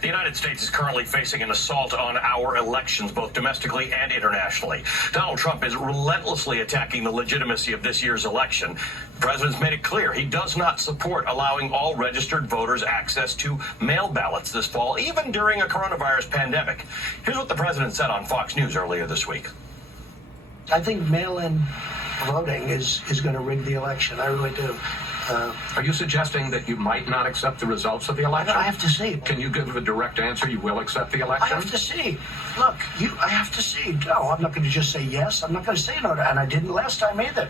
The United States is currently facing an assault on our elections, both domestically and internationally. Donald Trump is relentlessly attacking the legitimacy of this year's election. The president's made it clear he does not support allowing all registered voters access to mail ballots this fall, even during a coronavirus pandemic. Here's what the president said on Fox News earlier this week. I think mail-in voting is going to rig the election. I really do. Are you suggesting that you might not accept the results of the election? I have to see. Can you give a direct answer? You will accept the election? I have to see. Look, I have to see. No, I'm not going to just say yes. I'm not going to say no, and I didn't last time either.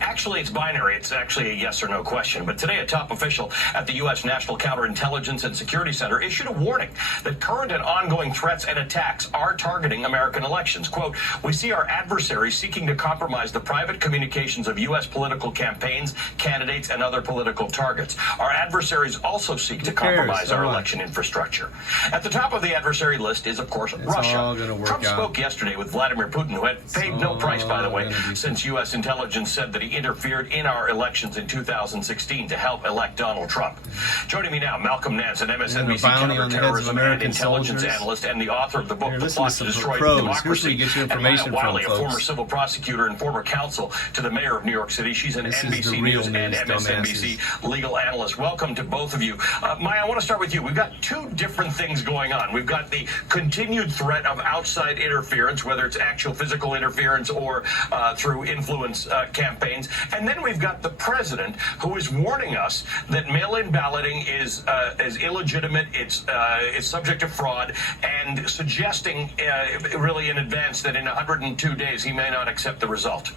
Actually, it's binary. It's actually a yes or no question. But today, a top official at the U.S. National Counterintelligence and Security Center issued a warning that current and ongoing threats and attacks are targeting American elections. Quote, "We see our adversaries seeking to compromise the private communications of U.S. political campaigns, candidates, and other political targets. Our adversaries also seek to compromise our election infrastructure." At the top of the adversary list is, of course, Russia. Trump spoke yesterday with Vladimir Putin, who had paid no price, by the way, since U.S. intelligence said that he interfered in our elections in 2016 to help elect Donald Trump. Joining me now, Malcolm Nance, an MSNBC counterterrorism and intelligence analyst and the author of the book The Plot to Destroy Democracy, and Maya Wiley, a former civil prosecutor and former counsel to the mayor of New York City. She's an NBC News and MSNBC legal analyst. Welcome to both of you. Maya, I want to start with you. We've got two different things going on. We've got the continued threat of outside interference, whether it's actual physical interference or through influence campaigns. And then we've got the president who is warning us that mail-in balloting is illegitimate, it's subject to fraud, and suggesting really in advance that in 102 days he may not accept the result.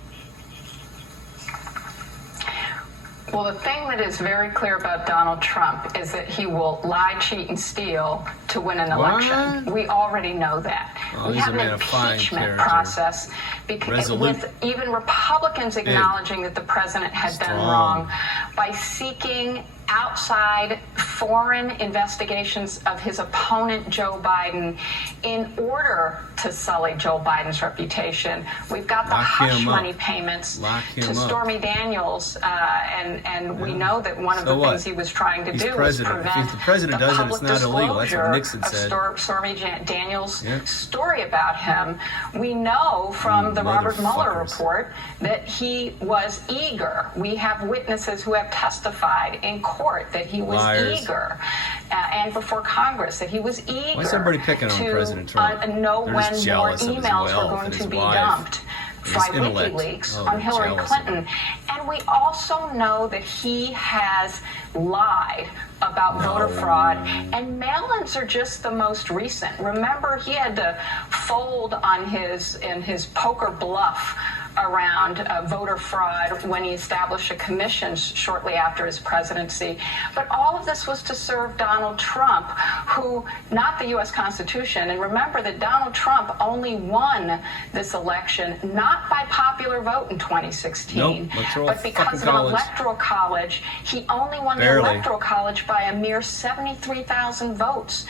Well, the thing that is very clear about Donald Trump is that he will lie, cheat, and steal to win an election. We already know that. We have an impeachment process because with even Republicans acknowledging that the president had done wrong by seeking outside foreign investigations of his opponent, Joe Biden, in order to sully Joe Biden's reputation. We've got the hush money payments to Stormy Daniels, and we know that one of the things he was trying to do was prevent the public disclosure of Stormy Daniels' story about him. We know from the Robert Mueller report that he was eager. We have witnesses who have testified in court that he was eager, and before Congress, that he was eager to know when more emails were going to be dumped by WikiLeaks on Hillary Clinton. And we also know that he has lied about voter fraud, and mail-ins are just the most recent. Remember, he had to fold on his poker bluff around voter fraud when he established a commission shortly after his presidency. But all of this was to serve Donald Trump, who, not the U.S. Constitution, and remember that Donald Trump only won this election not by popular vote in 2016, but because of an electoral college. He only won the electoral college by a mere 73,000 votes.